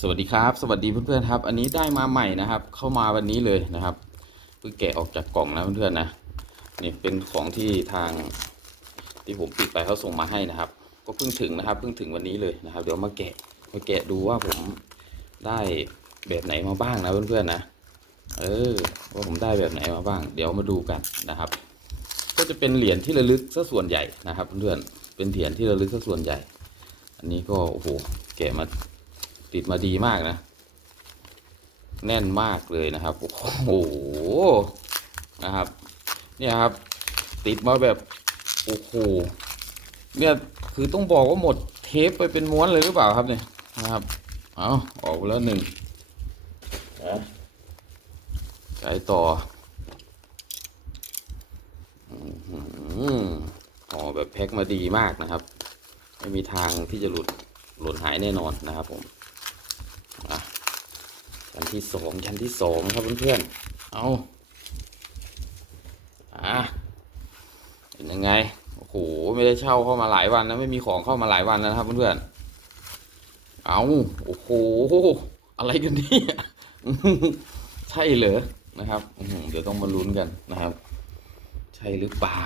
สวัสดีครับ สวัสดีเพื่อนๆครับ อันนี้ได้มาใหม่นะครับ เข้ามาวันนี้เลยนะครับเพิ่งแกะออกจากกล่องนะเพื่อนๆนะนี่เป็นของที่ทางที่ผมปิดไปเขาส่งมาให้นะครับ ก็เพิ่งถึงนะครับเพิ่งถึงวันนี้เลยนะครับ เดี๋ยวมาแกะมาแกะดูว่าผมได้แบบไหนมาบ้างนะเพื่อนๆนะเออว่าผมได้แบบไหนมาบ้าง เดี๋ยวมาดูกันนะครับ ก็จะเป็นเหรียญที่ระลึกซะส่วนใหญ่นะครับ เพื่อนๆเป็นเหรียญที่ระลึกซะส่วนใหญ่ อันนี้ก็โอ้โหแกะมา ติดมาดีมากนะ แน่นมากเลยนะครับ โอ้โหนะครับ เนี่ยครับ ติดมาแบบโอ้โหเนี่ยคือต้องบอกว่าหมดเทปไปเป็นม้วนเลยหรือเปล่าครับเนี่ยนะครับเอาออกแล้วหนึ่งนะใช้ต่ออื้อหือห่อแบบแพ็คมาดีมากนะครับ ไม่มีทางที่จะหลุดหล่นหายแน่นอนนะครับผม ชั้นที่สองชั้นที่สองครับเพื่อนๆ เอาอะเป็นยังไง โอ้โห ไม่ได้เช่าเข้ามาหลายวันนะ ไม่มีของเข้ามาหลายวันแล้วนะครับเพื่อนๆ เอาโอ้โห อะไรกันเนี่ยใช่เหรอ นะครับ เดี๋ยวต้องมาลุ้นกันนะครับ ใช่หรือเปล่า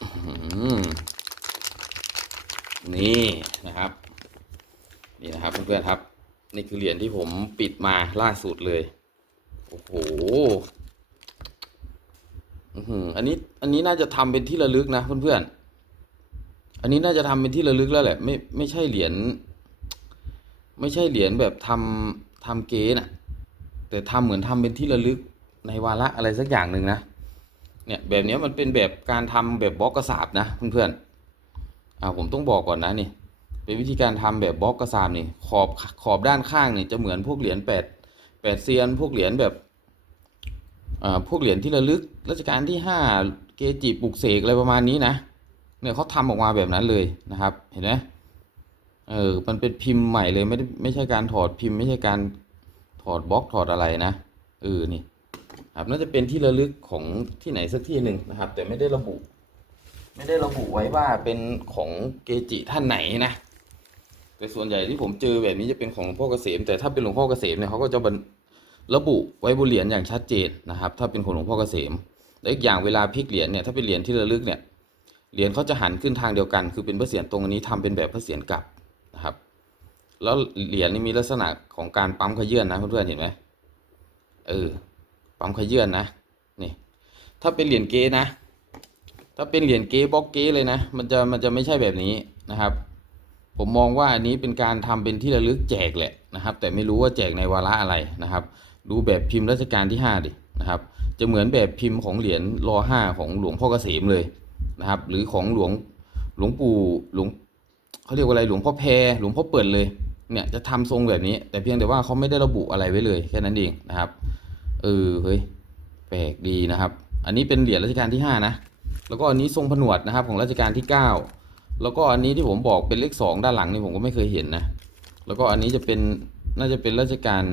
อนี่นะครับ นี่นะครับเพื่อนๆครับ นี่คือเหรียญที่ผมปิดมาล่าสุดเลย โอ้โหอืมอันนี้ อันนี้น่าจะทำเป็นที่ระลึกนะเพื่อนๆ อันนี้น่าจะทำเป็นที่ระลึกแล้วแหละ ไม่ไม่ใช่เหรียญไม่ใช่เหรียญแบบทำทำเก๊น่ะ แต่ทำเหมือนทำเป็นที่ระลึกในวาระอะไรสักอย่างหนึ่งนะเนี่ยแบบนี้มันเป็นแบบการทำแบบบล็อกกระสาบนะเพื่อนๆอ่าผมต้องบอกก่อนนะนี่ เป็นวิธีการทำแบบบล็อกกระซามนี่ขอบขอบด้านข้างนี่จะเหมือนพวกเหรียญแปดแปดเซียน พวกเหรียญแบบอ่าพวกเหรียญที่ระลึกรัชกาลที่ห้าเกจิปลุกเสกอะไรประมาณนี้นะเนี่ยเขาทำออกมาแบบนั้นเลยนะครับ เห็นไหมเออมันเป็นพิมพ์ใหม่เลยไม่ได้ไม่ใช่การถอดพิมพ์ไม่ใช่การถอดบล็อกถอดอะไรนะเออนี่ครับน่าจะเป็นที่ระลึกของที่ไหนสักที่หนึ่งนะครับ แต่ไม่ได้ระบุ ไม่ได้ระบุไว้ว่าเป็นของเกจิท่านไหนนะ แต่ส่วนใหญ่ที่ผมเจอแบบนี้จะเป็นของหลวงพ่อเกษม แต่ถ้าเป็นหลวงพ่อเกษมเนี่ยเขาก็จะบรรระบุไว้บนเหรียญอย่างชัดเจนนะครับ ถ้าเป็นของหลวงพ่อเกษมและอีกอย่างเวลาพลิกเหรียญเนี่ยถ้าเป็นเหรียญที่ระลึกเนี่ยเหรียญเขาจะหันขึ้นทางเดียวกัน คือเป็นพระเศียรตรงอันนี้ทำเป็นแบบพระเศียรกลับนะครับ แล้วเหรียญนี่มีลักษณะของการปั๊มขยื่นนะเพื่อนๆเห็นไหมเออปั๊มขยื่นนะนี่ถ้าเป็นเหรียญเก๊นะ ถ้าเป็นเหรียญเก๊บล็อกเก๊เลยนะ มันจะมันจะไม่ใช่แบบนี้นะครับ ผมมองว่าอันนี้เป็นการทำเป็นที่ระลึกแจกแหละนะครับ แต่ไม่รู้ว่าแจกในวาระอะไรนะครับ ดูแบบพิมพ์รัชกาลที่ 5 ดินะครับ จะเหมือนแบบพิมพ์ของเหรียญรอห้าของหลวงพ่อเกษมเลยนะครับ หรือของหลวงหลวงปู่หลวงเขาเรียกว่าอะไรหลวงพ่อแพรหลวงพ่อเปิดเลยเนี่ยจะทำทรงแบบนี้ แต่เพียงแต่ว่าเขาไม่ได้ระบุอะไรไว้เลยแค่นั้นเองนะครับเออเฮ้ยแปลกดีนะครับ อันนี้เป็นเหรียญรัชกาลที่ห้านะ แล้วก็อันนี้ทรงผนวดนะครับของรัชกาลที่ 9 แล้วก็อันนี้ที่ผมบอกเป็นเลขสองด้านหลังนี่ผมก็ไม่เคยเห็นนะ แล้วก็อันนี้จะเป็นน่าจะเป็นราชการ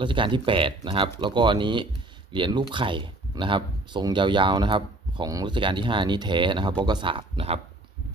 ราชการที่8นะครับ แล้วก็อันนี้เหรียญรูปไข่นะครับ ทรงยาวๆนะครับ ของรัชกาลที่ 5 นี้แท้นะครับบอกกระสาบนะครับ